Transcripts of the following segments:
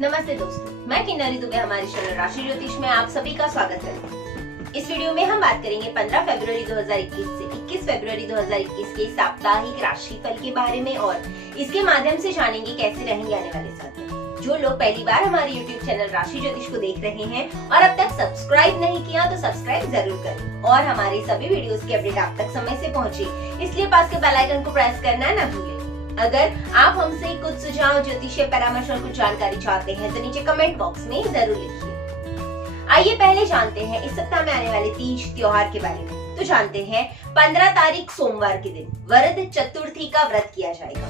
नमस्ते दोस्तों, मैं किन्नरी दुबे हमारे चैनल राशि ज्योतिष में आप सभी का स्वागत करती हूँ। इस वीडियो में हम बात करेंगे 15 फरवरी 2021 से 21 फरवरी 2021 के साप्ताहिक राशिफल के बारे में और इसके माध्यम से जानेंगे कैसे रहेंगे आने वाले साल। जो लोग पहली बार हमारे YouTube चैनल राशि ज्योतिष को देख रहे हैं और अब तक सब्सक्राइब नहीं किया तो सब्सक्राइब जरूर करें और हमारे सभी वीडियोस की अपडेट आप तक समय से पहुंचे, इसलिए पास के बेल आइकन को प्रेस करना न भूलें। अगर आप हमसे कुछ सुझाव, ज्योतिषीय परामर्श और कुछ जानकारी चाहते हैं तो नीचे कमेंट बॉक्स में जरूर लिखिए। आइए पहले जानते हैं इस सप्ताह में आने वाले तीज त्योहार के बारे में। तो जानते हैं 15 तारीख सोमवार के दिन वरद चतुर्थी का व्रत किया जाएगा।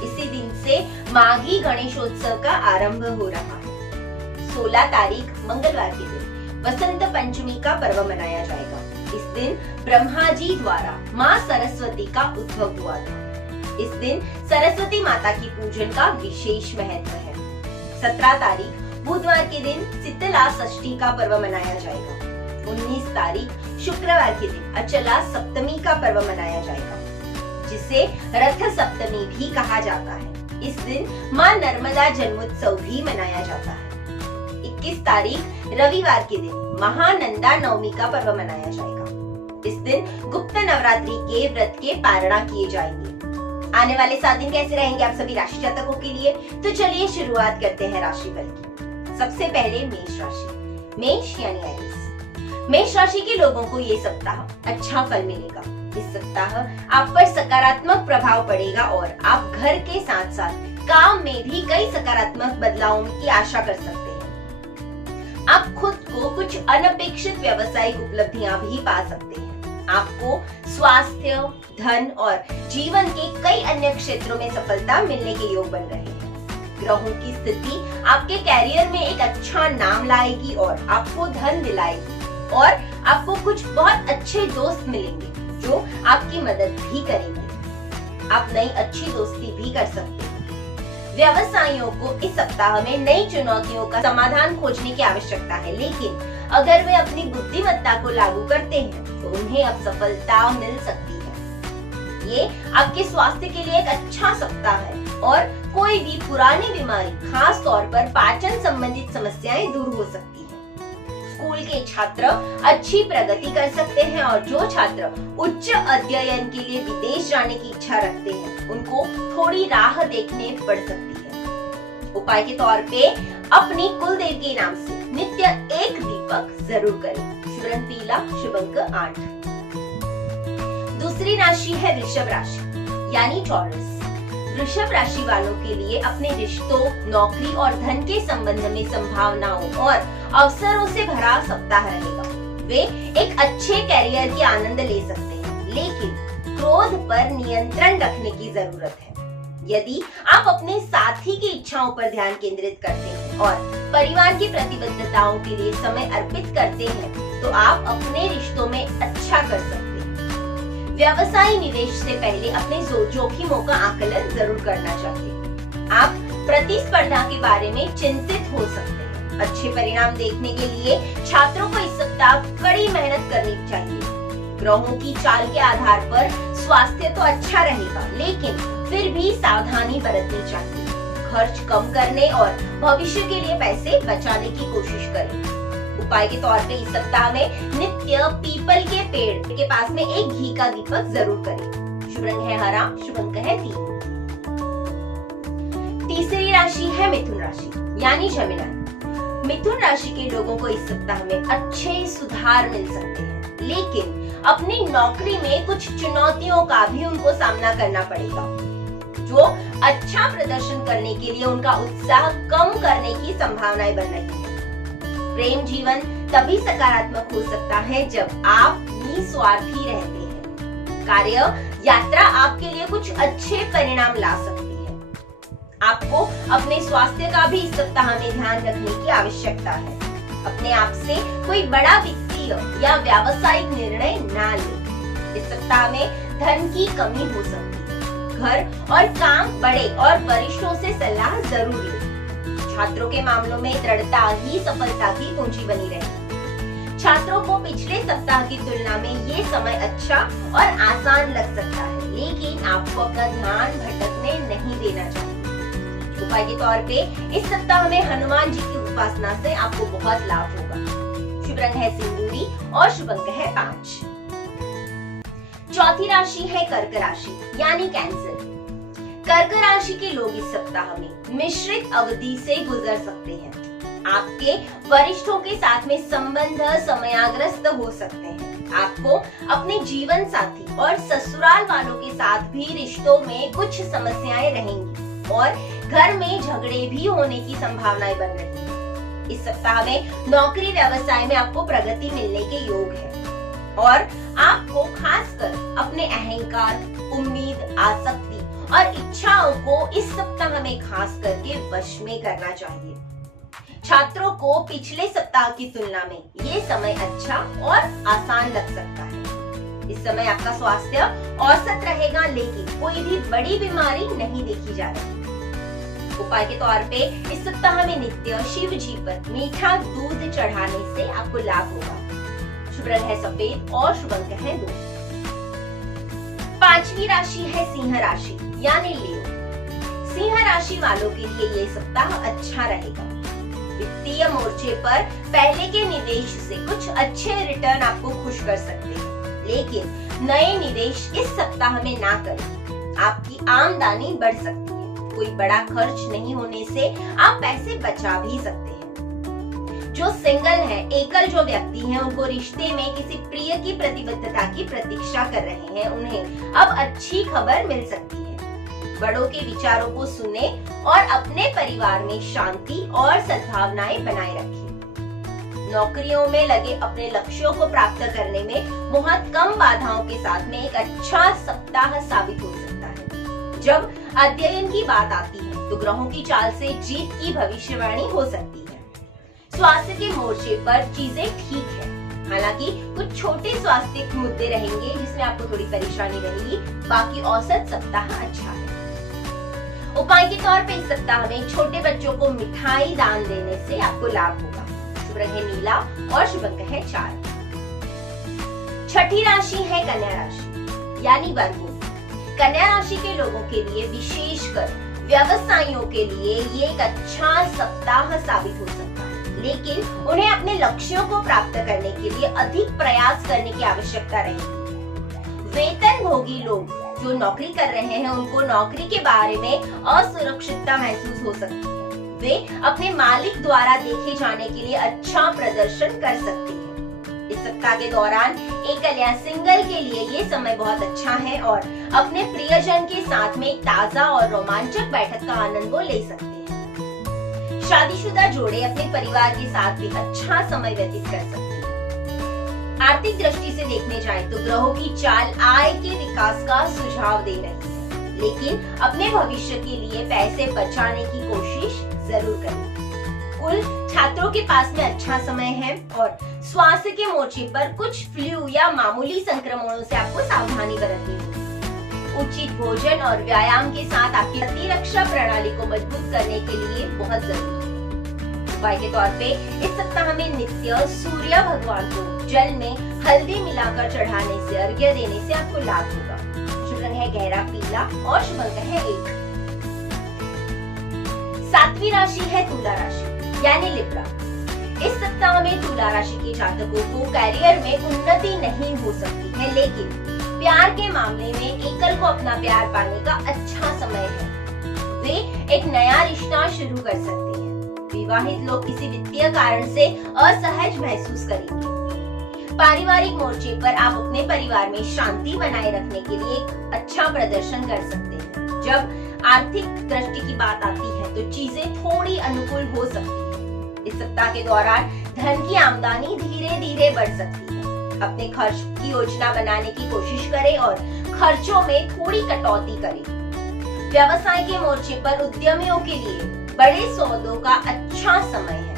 इसी दिन से माघी गणेशोत्सव का आरंभ हो रहा है। 16 तारीख मंगलवार के दिन वसंत पंचमी का पर्व मनाया जाएगा। इस दिन ब्रह्मा जी द्वारा माँ सरस्वती का उद्भव हुआ था। इस दिन सरस्वती माता की पूजन का विशेष महत्व है। 17 तारीख बुधवार के दिन शीतला षष्ठी का पर्व मनाया जाएगा। 19 तारीख शुक्रवार के दिन अचला सप्तमी का पर्व मनाया जाएगा, जिसे रथ सप्तमी भी कहा जाता है। इस दिन माँ नर्मदा जन्मोत्सव भी मनाया जाता है। 21 तारीख रविवार के दिन महानंदा नवमी का पर्व मनाया जाएगा। इस दिन गुप्त नवरात्रि के व्रत के पारणा किए जाएंगे। आने वाले 7 दिन कैसे रहेंगे आप सभी राशि जातकों के लिए, तो चलिए शुरुआत करते हैं राशिफल की। सबसे पहले मेष राशि। मेष यानी एरिस। मेष राशि के लोगों को ये सप्ताह अच्छा फल मिलेगा। इस सप्ताह आप पर सकारात्मक प्रभाव पड़ेगा और आप घर के साथ साथ काम में भी कई सकारात्मक बदलावों की आशा कर सकते हैं। आप खुद को कुछ अनपेक्षित व्यावसायिक उपलब्धियां भी पा सकते हैं। आपको स्वास्थ्य, धन और जीवन के कई अन्य क्षेत्रों में सफलता मिलने के योग बन रहे हैं। ग्रहों की स्थिति आपके कैरियर में एक अच्छा नाम लाएगी और आपको धन दिलाएगी और आपको कुछ बहुत अच्छे दोस्त मिलेंगे जो आपकी मदद भी करेंगे। आप नई अच्छी दोस्ती भी कर सकते हैं। व्यवसायियों को इस सप्ताह में नई चुनौतियों का समाधान खोजने की आवश्यकता है, लेकिन अगर वे अपनी बुद्धिमत्ता को लागू करते हैं तो उन्हें अब सफलता मिल सकती है। ये आपके स्वास्थ्य के लिए एक अच्छा सप्ताह है और कोई भी पुरानी बीमारी, खास तौर पर पाचन संबंधित समस्याएं दूर हो सकती हैं। स्कूल के छात्र अच्छी प्रगति कर सकते हैं और जो छात्र उच्च अध्ययन के लिए विदेश जाने की इच्छा रखते हैं उनको थोड़ी राह देखने पड़ सकती है। उपाय के तौर पे अपनी कुलदेव के नाम से नित्य एक दीपक जरूर करें। शुभ रंग पीला, शुभ अंक 8। दूसरी राशि है वृषभ राशि यानी टॉरस। वृषभ राशि वालों के लिए अपने रिश्तों, नौकरी और धन के संबंध में संभावनाओं और अवसरों से भरा सप्ताह रहेगा। वे एक अच्छे कैरियर की आनंद ले सकते हैं, लेकिन क्रोध पर नियंत्रण रखने की जरूरत है। यदि आप अपने साथी की इच्छाओं पर ध्यान केंद्रित करते हैं और परिवार की प्रतिबद्धताओं के लिए समय अर्पित करते हैं तो आप अपने रिश्तों में अच्छा कर सकते हैं। व्यवसाय निवेश से पहले अपने जोखिमों का आकलन जरूर करना चाहिए। आप प्रतिस्पर्धा के बारे में चिंतित हो सकते हैं। अच्छे परिणाम देखने के लिए छात्रों को इस सप्ताह कड़ी मेहनत करनी चाहिए। ग्रहों की चाल के आधार पर स्वास्थ्य तो अच्छा रहेगा, लेकिन फिर भी सावधानी बरतनी चाहिए। खर्च कम करने और भविष्य के लिए पैसे बचाने की कोशिश करें। उपाय के तौर पे इस सप्ताह में नित्य पीपल के पेड़ के पास में एक घी का दीपक जरूर करें। शुभ रंग है हरा, शुभ अंक है 3। तीसरी राशि है मिथुन राशि यानी जमिनी। मिथुन राशि के लोगों को इस सप्ताह में अच्छे सुधार मिल सकते हैं, लेकिन अपनी नौकरी में कुछ चुनौतियों का भी उनको सामना करना पड़ेगा, जो अच्छा प्रदर्शन करने के लिए उनका उत्साह कम करने की संभावनाएं बन रही हैं। प्रेम जीवन तभी सकारात्मक हो सकता है जब आप निस्वार्थी रहते हैं। कार्य यात्रा आपके लिए कुछ अच्छे परिणाम ला सकती है। आपको अपने स्वास्थ्य का भी इस सप्ताह में ध्यान रखने की आवश्यकता है। अपने आप से कोई बड़ा वित्तीय या व्यावसायिक निर्णय ना लें। इस सप्ताह में धन की कमी हो सकती है। घर और काम, बड़े और वरिष्ठों से सलाह जरूर लें। छात्रों के मामलों में दृढ़ता ही सफलता की कुंजी बनी रहेगी। छात्रों को पिछले सप्ताह की तुलना में ये समय अच्छा और आसान लग सकता है, लेकिन आपको अपना ध्यान भटकने नहीं देना चाहिए। उपाय के तौर पे इस सप्ताह में हनुमान जी की उपासना से आपको बहुत लाभ होगा। शुभ रंग है सिंदूरी और शुभ अंक है 5। चौथी राशि है कर्क राशि यानी कैंसर। कर्क राशि के लोग इस सप्ताह में मिश्रित अवधि से गुजर सकते हैं। आपके वरिष्ठों के साथ में संबंध समयाग्रस्त हो सकते हैं। आपको अपने जीवन साथी और ससुराल वालों के साथ भी रिश्तों में कुछ समस्याएं रहेंगी और घर में झगड़े भी होने की संभावनाएं बन रही हैं। इस सप्ताह में नौकरी व्यवसाय में आपको प्रगति मिलने के योग है और आपको खासकर अपने अहंकार, उम्मीद, आसक्ति और इच्छाओं को इस सप्ताह में खास करके वश में करना चाहिए। छात्रों को पिछले सप्ताह की तुलना में ये समय अच्छा और आसान लग सकता है। इस समय आपका स्वास्थ्य औसत रहेगा, लेकिन कोई भी बड़ी बीमारी नहीं देखी जा रही। उपाय के तौर पे इस सप्ताह में नित्य शिव जी पर मीठा दूध चढ़ाने से आपको लाभ होगा। शुभ रंग है सफेद और शुभ अंक है 2। पांचवी राशि है सिंह राशि यानी लियो। सिंह राशि वालों के लिए ये सप्ताह अच्छा रहेगा। वित्तीय मोर्चे पर पहले के निवेश से कुछ अच्छे रिटर्न आपको खुश कर सकते हैं, लेकिन नए निवेश इस सप्ताह में ना करें। आपकी आमदनी बढ़ सकती है। कोई बड़ा खर्च नहीं होने से आप पैसे बचा भी सकते हैं। जो सिंगल है, एकल जो व्यक्ति हैं, उनको रिश्ते में किसी प्रिय की प्रतिबद्धता की प्रतीक्षा कर रहे हैं, उन्हें अब अच्छी खबर मिल सकती है। बड़ों के विचारों को सुने और अपने परिवार में शांति और सद्भावनाएं बनाए रखें। नौकरियों में लगे अपने लक्ष्यों को प्राप्त करने में बहुत कम बाधाओं के साथ में एक अच्छा सप्ताह साबित हो सकता है। जब अध्ययन की बात आती है तो ग्रहों की चाल से जीत की भविष्यवाणी हो सकती है। स्वास्थ्य के मोर्चे पर चीजें ठीक है, हालांकि कुछ छोटे स्वास्थ्य मुद्दे रहेंगे जिसमें आपको थोड़ी परेशानी रहेगी। बाकी औसत सप्ताह अच्छा है। उपाय के तौर पे इस सप्ताह में छोटे बच्चों को मिठाई दान देने से आपको लाभ होगा। शुभ रंग है नीला और शुभ अंक है 4। छठी राशि है कन्या राशि यानी वर्गो। कन्या राशि के लोगों के लिए, विशेषकर व्यवसायियों के लिए ये एक अच्छा सप्ताह साबित हो सकता है, लेकिन उन्हें अपने लक्ष्यों को प्राप्त करने के लिए अधिक प्रयास करने की आवश्यकता रहेगी। वेतन भोगी लोग जो नौकरी कर रहे हैं, उनको नौकरी के बारे में असुरक्षितता महसूस हो सकती है। वे अपने मालिक द्वारा देखे जाने के लिए अच्छा प्रदर्शन कर सकते हैं। इस सप्ताह के दौरान एकल या सिंगल के लिए ये समय बहुत अच्छा है और अपने प्रियजन के साथ में एक ताजा और रोमांचक बैठक का आनंद वो ले सकते हैं। शादीशुदा जोड़े अपने परिवार के साथ भी अच्छा समय व्यतीत कर सकते हैं। आर्थिक दृष्टि से देखने जाए तो ग्रहों की चाल आय के विकास का सुझाव दे रही है, लेकिन अपने भविष्य के लिए पैसे बचाने की कोशिश जरूर करें। कुल छात्रों के पास में अच्छा समय है और स्वास्थ्य के मोर्चे पर कुछ फ्लू या मामूली संक्रमणों से आपको सावधानी बरतनी होगी। उचित भोजन और व्यायाम के साथ आपकी प्रतिरक्षा प्रणाली को मजबूत करने के लिए बहुत जरूरी है। उपाय के तौर पे इस सप्ताह में नित्य सूर्य भगवान को जल में हल्दी मिलाकर चढ़ाने से, अर्घ्य देने से आपको लाभ होगा। शुभ रंग है गहरा पीला और शुभ अंक है 1। सातवीं राशि है तुला राशि यानी लिब्रा। इस सप्ताह में तुला राशि के जातकों को कैरियर में उन्नति नहीं हो सकती है, लेकिन प्यार के मामले में एकल को अपना प्यार पाने का अच्छा समय है। वे एक नया रिश्ता शुरू कर सकते हैं। विवाहित लोग किसी वित्तीय कारण से असहज महसूस करेंगे। पारिवारिक मोर्चे पर आप अपने परिवार में शांति बनाए रखने के लिए एक अच्छा प्रदर्शन कर सकते हैं। जब आर्थिक दृष्टि की बात आती है तो चीजें थोड़ी अनुकूल हो सकती है। इस सप्ताह के दौरान धन की आमदनी धीरे धीरे बढ़ सकती है। अपने खर्च की योजना बनाने की कोशिश करें और खर्चों में थोड़ी कटौती करें। व्यवसाय के मोर्चे पर उद्यमियों के लिए बड़े सौदों का अच्छा समय है।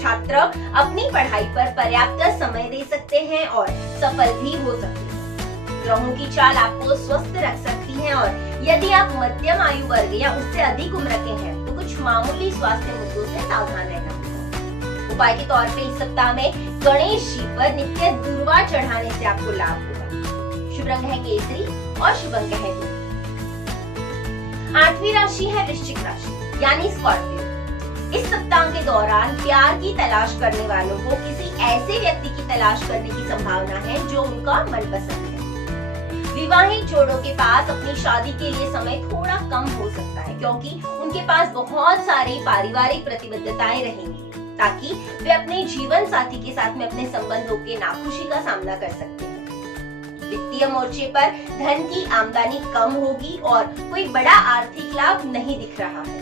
छात्र अपनी पढ़ाई पर पर्याप्त समय दे सकते हैं और सफल भी हो सकते हैं। ग्रहों की चाल आपको स्वस्थ रख सकती है और यदि आप मध्यम आयु वर्ग या उससे अधिक उम्र के हैं तो कुछ मामूली स्वास्थ्य मुद्दों से सावधान रहना होगा। उपाय के तौर पे इस सप्ताह में गणेश जी पर नित्य दुर्वा चढ़ाने से आपको लाभ होगा। शुभ रंग है केसरी और शुभ अंक है 2। 8वीं राशि है वृश्चिक राशि यानी स्कॉर्पियो। इस सप्ताह के दौरान प्यार की तलाश करने वालों को किसी ऐसे व्यक्ति की तलाश करने की संभावना है जो उनका मनपसंद है। विवाहित जोड़ों के पास अपनी शादी के लिए समय थोड़ा कम हो सकता है, क्योंकि उनके पास बहुत सारी पारिवारिक प्रतिबद्धताएं रहेंगी, ताकि वे अपने जीवन साथी के साथ में अपने संबंधों के नाखुशी का सामना कर सकते हैं। वित्तीय मोर्चे पर धन की आमदनी कम होगी और कोई बड़ा आर्थिक लाभ नहीं दिख रहा है।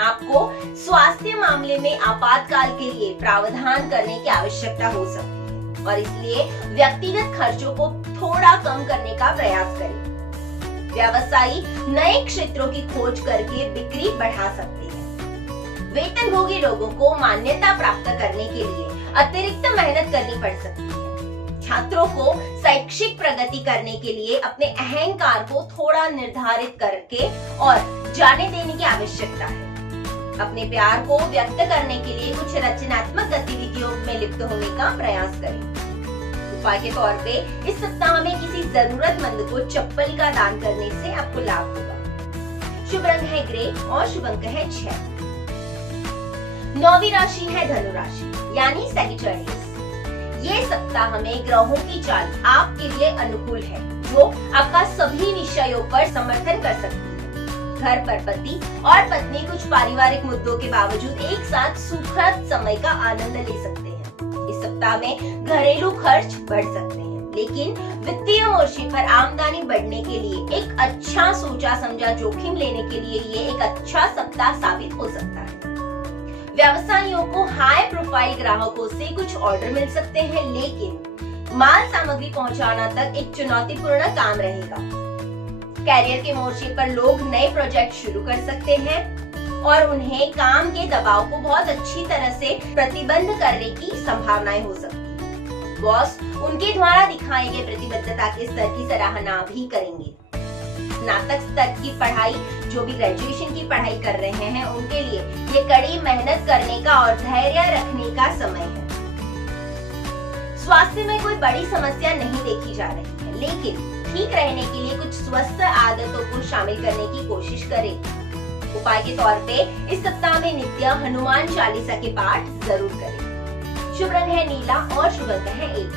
आपको स्वास्थ्य मामले में आपातकाल के लिए प्रावधान करने की आवश्यकता हो सकती है और इसलिए व्यक्तिगत खर्चों को थोड़ा कम करने का प्रयास करें। व्यवसायी नए क्षेत्रों की खोज करके बिक्री बढ़ा सकते हैं। वेतनभोगी लोगों को मान्यता प्राप्त करने के लिए अतिरिक्त मेहनत करनी पड़ सकती है। छात्रों को शैक्षिक प्रगति करने के लिए अपने अहंकार को थोड़ा निर्धारित करके और जाने देने की आवश्यकता है। अपने प्यार को व्यक्त करने के लिए कुछ रचनात्मक गतिविधियों में लिप्त होने का प्रयास करें। उपाय के तौर पे इस सप्ताह में किसी जरूरतमंद को चप्पल का दान करने से आपको लाभ होगा। शुभ रंग है ग्रे और शुभ अंक है 6। 9वीं राशि है धनु राशि, यानी सैजिटेरियस। ये सप्ताह में ग्रहों की चाल आपके लिए अनुकूल है, जो आपका सभी विषयों पर समर्थन कर सकती है। घर पर पति और पत्नी कुछ पारिवारिक मुद्दों के बावजूद एक साथ सुखद समय का आनंद ले सकते हैं। इस सप्ताह में घरेलू खर्च बढ़ सकते हैं, लेकिन वित्तीय मोर्चे पर आमदनी बढ़ने के लिए एक अच्छा सोचा समझा जोखिम लेने के लिए ये एक अच्छा सप्ताह साबित हो सकता है। व्यवसायियों को हाई प्रोफाइल ग्राहकों से कुछ ऑर्डर मिल सकते हैं, लेकिन माल सामग्री पहुंचाना तक एक चुनौतीपूर्ण काम रहेगा। कैरियर के मोर्चे पर लोग नए प्रोजेक्ट शुरू कर सकते हैं और उन्हें काम के दबाव को बहुत अच्छी तरह से प्रतिबंध करने की संभावनाएं हो सकती है। बॉस उनके द्वारा दिखाई गई प्रतिबद्धता के स्तर की सराहना भी करेंगे। स्नातक स्तर की पढ़ाई, जो भी ग्रेजुएशन की पढ़ाई कर रहे हैं, उनके लिए ये कड़ी मेहनत करने का और धैर्य रखने का समय है। स्वास्थ्य में कोई बड़ी समस्या नहीं देखी जा रही है, लेकिन ठीक रहने के लिए कुछ स्वस्थ आदतों को शामिल करने की कोशिश करें। उपाय के तौर पे इस सप्ताह में नित्य हनुमान चालीसा के पाठ जरूर करें। शुभ रंग है नीला और शुभ अंक है 1।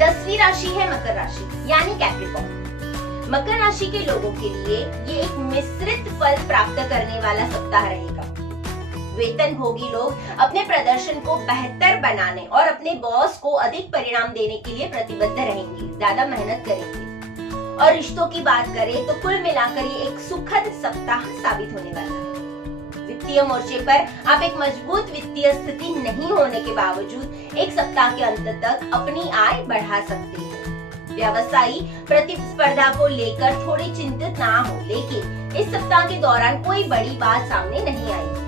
10वीं राशि है मकर राशि, यानी कैप्रिकॉर्न। मकर राशि के लोगों के लिए ये एक मिश्रित फल प्राप्त करने वाला सप्ताह रहेगा। वेतनभोगी लोग अपने प्रदर्शन को बेहतर बनाने और अपने बॉस को अधिक परिणाम देने के लिए प्रतिबद्ध रहेंगे, ज्यादा मेहनत करेंगे। और रिश्तों की बात करें तो कुल मिलाकर ये एक सुखद सप्ताह साबित होने वाला है। वित्तीय मोर्चे पर आप एक मजबूत वित्तीय स्थिति नहीं होने के बावजूद एक सप्ताह के अंत तक अपनी आय बढ़ा सकते हैं। व्यवसायी प्रतिस्पर्धा को लेकर थोड़ी चिंतित ना हो, लेकिन इस सप्ताह के दौरान कोई बड़ी बात सामने नहीं आएगी।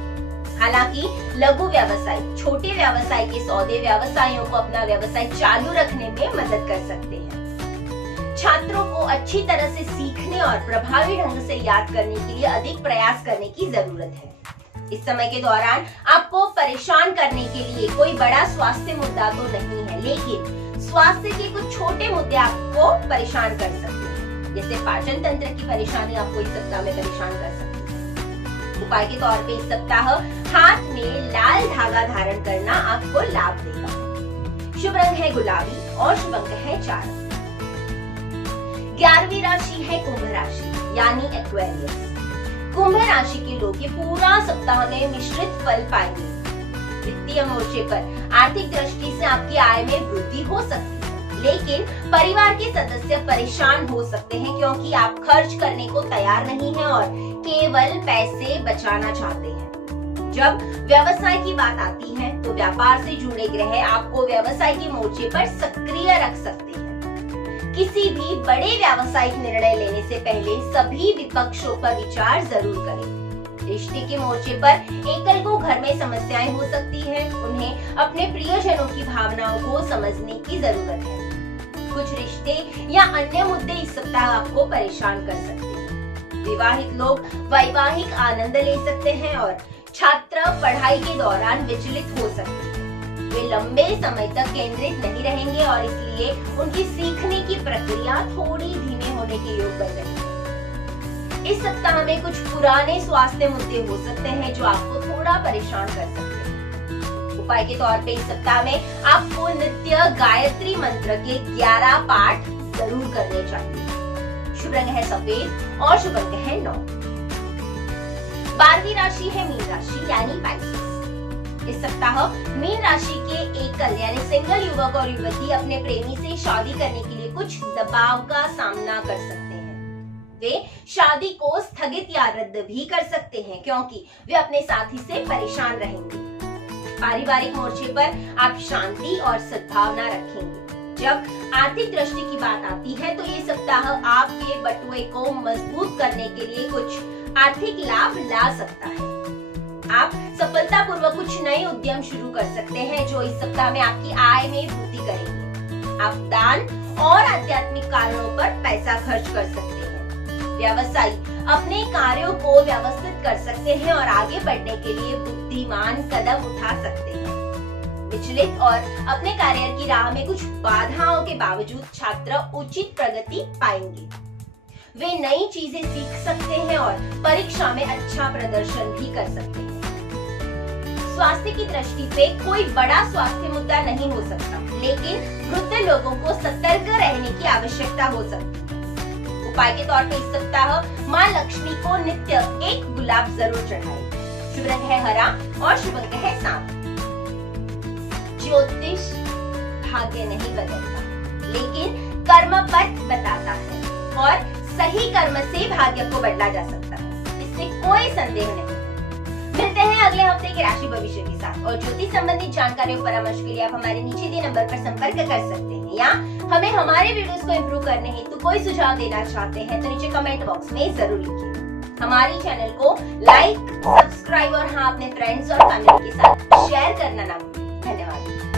हालांकि लघु व्यवसाय, छोटे व्यवसाय के सौदे व्यवसायियों को अपना व्यवसाय चालू रखने में मदद कर सकते हैं। छात्रों को अच्छी तरह से सीखने और प्रभावी ढंग से याद करने के लिए अधिक प्रयास करने की जरूरत है। इस समय के दौरान आपको परेशान करने के लिए कोई बड़ा स्वास्थ्य मुद्दा तो नहीं है, लेकिन स्वास्थ्य के कुछ छोटे मुद्दे आपको परेशान कर सकते हैं। जैसे पाचन तंत्र की परेशानी आपको इस सप्ताह में परेशान कर सकती है। उपाय के तौर पे इस सप्ताह हाथ में लाल धागा धारण करना आपको लाभ देगा। शुभ रंग है गुलाबी और शुभ अंक है 4। 11वीं राशि है कुंभ राशि, यानी एक्वेरियस। कुंभ राशि के लोग ये पूरा सप्ताह में मिश्रित फल पाएंगे। वित्तीय मोर्चे पर आर्थिक दृष्टि से आपकी आय में वृद्धि हो सकती है, लेकिन परिवार के सदस्य परेशान हो सकते हैं, क्योंकि आप खर्च करने को तैयार नहीं हैं और केवल पैसे बचाना चाहते हैं। जब व्यवसाय की बात आती है तो व्यापार से जुड़े ग्रह आपको व्यवसाय के मोर्चे पर सक्रिय रख सकते हैं। किसी भी बड़े व्यावसायिक निर्णय लेने से पहले सभी विपक्षों पर विचार जरूर करें। रिश्ते के मोर्चे पर एकल को घर में समस्याएं हो सकती हैं। उन्हें अपने प्रियजनों की भावनाओं को समझने की जरूरत है। कुछ रिश्ते या अन्य मुद्दे इस सप्ताह आपको परेशान कर सकते हैं। विवाहित लोग वैवाहिक आनंद ले सकते हैं और छात्र पढ़ाई के दौरान विचलित हो सकते हैं। वे लंबे समय तक केंद्रित नहीं रहेंगे और इसलिए उनकी सीखने की प्रक्रिया थोड़ी धीमे होने के योग बन रही है। इस सप्ताह में कुछ पुराने स्वास्थ्य मुद्दे हो सकते हैं जो आपको थोड़ा परेशान कर सकते हैं। उपाय के तौर पे इस सप्ताह में आपको नित्य गायत्री मंत्र के 11 पाठ जरूर करने चाहिए। शुभ रंग है सफेद और शुभ अंक है 9। 12वीं राशि है मीन राशि यानी पाइसेस। इस सप्ताह मीन राशि के एकल यानी सिंगल युवक और युवती अपने प्रेमी से शादी करने के लिए कुछ दबाव का सामना कर सकते हैं। वे शादी को स्थगित या रद्द भी कर सकते हैं क्योंकि वे अपने साथी से परेशान रहेंगे। पारिवारिक मोर्चे पर आप शांति और सद्भावना रखेंगे। जब आर्थिक दृष्टि की बात आती है तो ये सप्ताह आपके बटुए को मजबूत करने के लिए कुछ आर्थिक लाभ ला सकता है। आप सफलतापूर्वक कुछ नए उद्यम शुरू कर सकते हैं जो इस सप्ताह में आपकी आय में वृद्धि करेंगे। आप दान और आध्यात्मिक कारणों पर पैसा खर्च कर सकते हैं। व्यवसायी अपने कार्यों को व्यवस्थित कर सकते हैं और आगे बढ़ने के लिए बुद्धिमान कदम उठा सकते हैं। विचलित और अपने करियर की राह में कुछ बाधाओं के बावजूद छात्र उचित प्रगति पाएंगे। वे नई चीजें सीख सकते हैं और परीक्षा में अच्छा प्रदर्शन भी कर सकते हैं। स्वास्थ्य की दृष्टि से कोई बड़ा स्वास्थ्य मुद्दा नहीं हो सकता, लेकिन वृद्ध लोगों को सतर्क रहने की आवश्यकता हो सकती है। उपाय के तौर पर इस सप्ताह मां लक्ष्मी को नित्य एक गुलाब जरूर चढ़ाएं। शुभ रंग है हरा और शुभ अंक है 7। ज्योतिष भाग्य नहीं बदलता, लेकिन कर्म पथ बताता है और सही कर्म से भाग्य को बदला जा सकता है, इससे कोई संदेह नहीं। मिलते हैं अगले हफ्ते के राशि भविष्य के साथ और ज्योतिष संबंधित जानकारी और परामर्श के लिए आप हमारे नीचे दिए नंबर पर संपर्क कर सकते हैं या हमें हमारे वीडियोस को इम्प्रूव करने हेतु कोई सुझाव देना चाहते हैं तो नीचे कमेंट बॉक्स में जरूर लिखिए। हमारे चैनल को लाइक, सब्सक्राइब और हाँ अपने फ्रेंड्स और फैमिली के साथ शेयर करना ना भूलें। धन्यवाद।